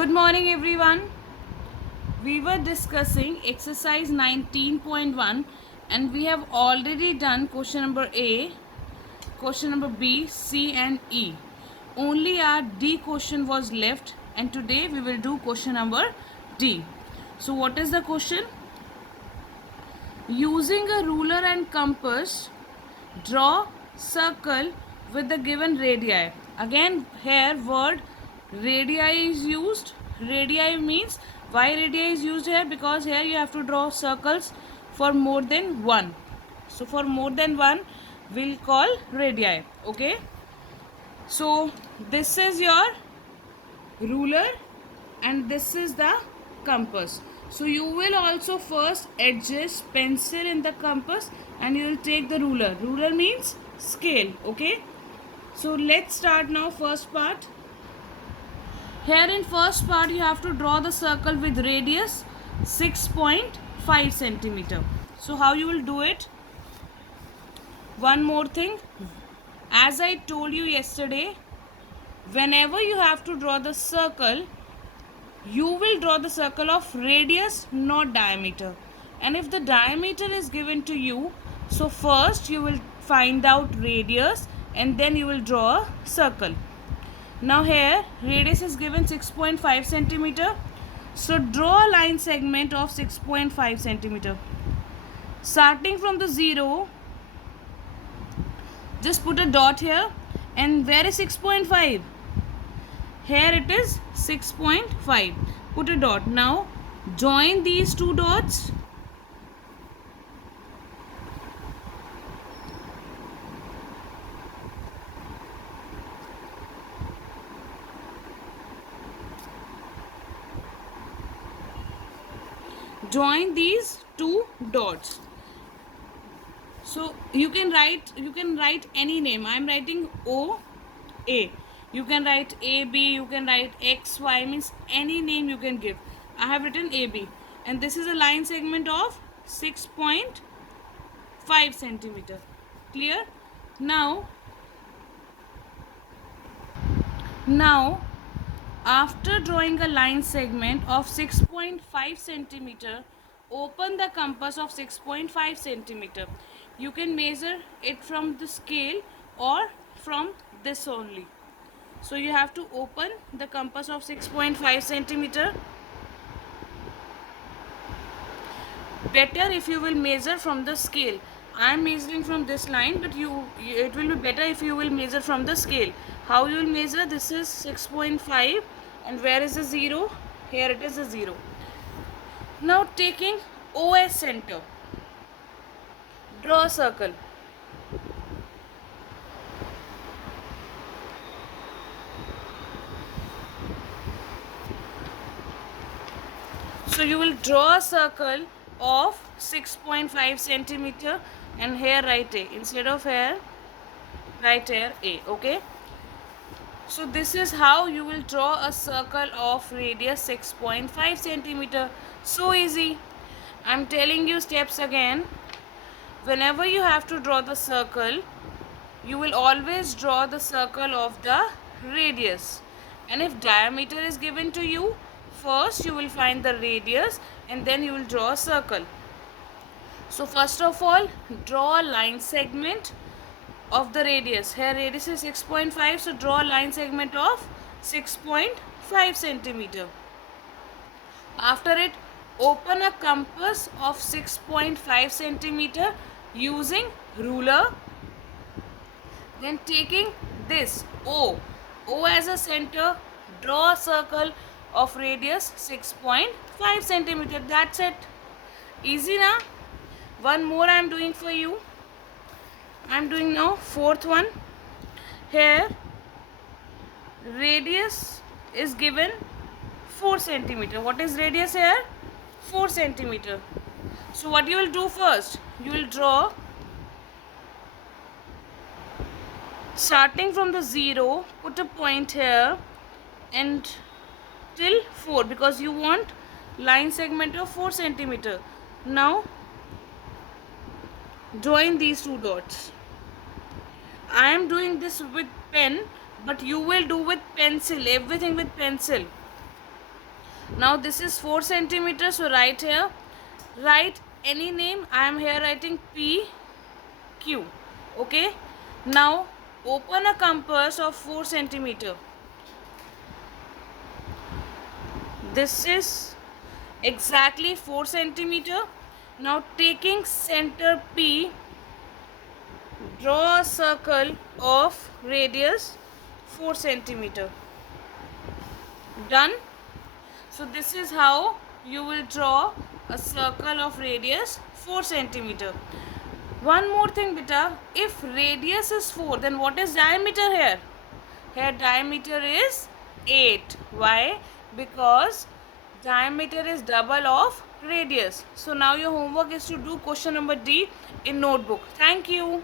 Good morning, everyone. We were discussing exercise 19.1 and we have already done question number A, question number B, C, and E. Only our D question was left, and today we will do question number D. So, what is the question? Using a ruler and compass, draw circle with the given radii. Again, here word radii is used. Radii means why radii is used here? Because here you have to draw circles for more than one. So for more than one, we'll call radii. Okay. So this is your ruler and this is the compass. So you will also first adjust pencil in the compass and you will take the ruler. Ruler means scale. Okay. So let's start now first part. Here in first part you have to draw the circle with radius 6.5 centimeter. So how you will do it? One more thing. As I told you yesterday, whenever you have to draw the circle, you will draw the circle of radius, not diameter. And if the diameter is given to you, so first you will find out radius and then you will draw a circle. Now here radius is given 6.5 centimeter. So draw a line segment of 6.5 centimeter. Starting from the 0, just put a dot here. And where is 6.5? Here it is 6.5. Put a dot. Now join these two dots. Join these two dots. So you can write any name. I am writing O A. You can write AB, you can write XY, means any name you can give. I have written AB and this is a line segment of 6.5 centimeter. Clear? Now after drawing a line segment of 6.5 centimeter, open the compass of 6.5 centimeter. You can measure it from the scale or from this only. So you have to open the compass of 6.5 centimeter. Better if you will measure from the scale. I am measuring from this line, but it will be better if you will measure from the scale. How you will measure? This is 6.5 and where is the 0? Here it is a 0. Now taking O as center, draw a circle. So you will draw a circle of 6.5 centimeter and here write A. Instead of here, write here A. Okay. So this is how you will draw a circle of radius 6.5 centimeter. So easy. I am telling you steps again. Whenever you have to draw the circle, you will always draw the circle of the radius. And if diameter is given to you, first you will find the radius and then you will draw a circle. So first of all, draw a line segment of the radius. Here radius is 6.5, so draw a line segment of 6.5 centimeter. After it, open a compass of 6.5 centimeter using ruler. Then taking this O as a center, draw a circle of radius 6.5 centimeter. That's it. Easy na? One more I am doing for you. I am doing now fourth one. Here radius is given 4 centimeter. What is radius here? 4 centimeter. So what you will do first? You will draw, starting from the 0, put a point here and till 4 because you want line segment of 4 centimeter. Now join these two dots. I am doing this with pen, but you will do with pencil, everything with pencil. Now this is 4 centimeters, so write here. Write any name. I am here writing P Q. Okay. Now open a compass of 4 centimeter. This is exactly 4 centimeter. Now taking center P, draw a circle of radius 4 centimeter. Done. So this is how you will draw a circle of radius 4 centimeter. One more thing beta, if radius is 4, then what is diameter here? Here diameter is 8. Why? Because diameter is double of radius. So now your homework is to do question number D in notebook. Thank you.